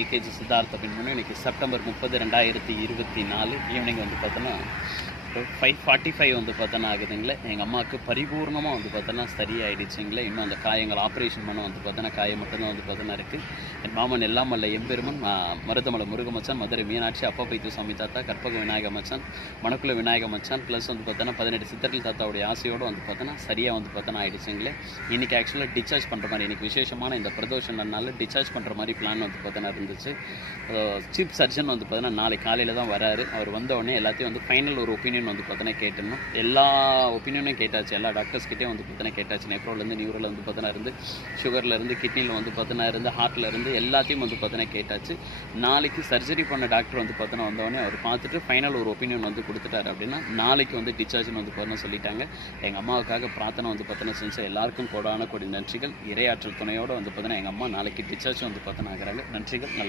AKG Siddhartha பின்பு இன்றைக்கி September 30, 2024 evening வந்து பார்த்தோன்னா 5:45 வந்து பார்த்தோன்னா ஆகுதுங்களே. எங்கள் அம்மாவுக்கு பரிபூர்ணமாக வந்து பார்த்தோன்னா சரியாயிடுச்சுங்களே. இன்னும் அந்த காயங்கள் ஆப்ரேஷன் பண்ண வந்து பார்த்தோன்னா காயம் மட்டும்தான் வந்து பார்த்தோன்னா இருக்குது. என் மாமன் எல்லாம் அல்ல எம்பெருமன் மருதமலை முருகமச்சான், மதுரை மீனாட்சி, அப்பா பைத்து சுவாமி தாத்தா, கற்பக விநாயக மச்சான், மணக்குள்ள விநாயக மச்சான், ப்ளஸ் வந்து பார்த்தோன்னா 18 சித்தர்கள் தாத்தாவுடைய ஆசையோடு வந்து பார்த்தோன்னா சரியாக வந்து பார்த்தோன்னா ஆகிடுச்சுங்களே. இன்றைக்கி ஆக்சுவலாக டிஸ்சார்ஜ் பண்ணுற மாதிரி இன்றைக்கி விசேஷமான இந்த பிரதோஷனால டிஸ்சார்ஜ் பண்ணுற மாதிரி பிளான் வந்து பார்த்தோன்னா இருந்துச்சு. சீஃப் சர்ஜன் வந்து பார்த்தோன்னா நாளைக்கு காலையில் தான் வராரு. அவர் வந்த உடனே எல்லாத்தையும் வந்து ஃபைனல் ஒரு ஒப்பீனியன் வந்து பார்த்தோன்னா கேட்டணும். எல்லா ஒப்பீனியனும் கேட்டாச்சு, எல்லா டாக்டர்ஸ்கிட்டே வந்து பார்த்தோன்னா கேட்டாச்சு. நெப்ரோலேருந்து நியூரோவில் வந்து பார்த்தோன்னா இருந்து, சுகர்லேருந்து, கிட்னியில் வந்து பார்த்தோன்னா இருந்து, ஹார்ட்டில் இருந்து எல்லாத்தையும் வந்து பார்த்தோன்னா கேட்டாச்சு. நாளைக்கு சர்ஜரி பண்ண டாக்டர் வந்து பார்த்தோன்னா வந்தோடனே அவர் பார்த்துட்டு ஃபைனல் ஒரு ஒப்பீனியன் வந்து கொடுத்துட்டாரு அப்படின்னா நாளைக்கு வந்து டிஸ்சார்ஜ்னு வந்து பார்த்தோன்னா சொல்லிட்டாங்க. எங்கள் அம்மாவுக்காக பிரார்த்தனை வந்து பார்த்தோன்னா செஞ்ச எல்லாருக்கும் கோடான கோடி நன்றிகள். இறையாற்றல் துணையோடு வந்து பார்த்தோன்னா எங்கள் அம்மா நாளைக்கு டிஸ்சார்ஜ் வந்து பார்த்தோன்னா ஆகிறாங்க. நன்றிகள். நல்ல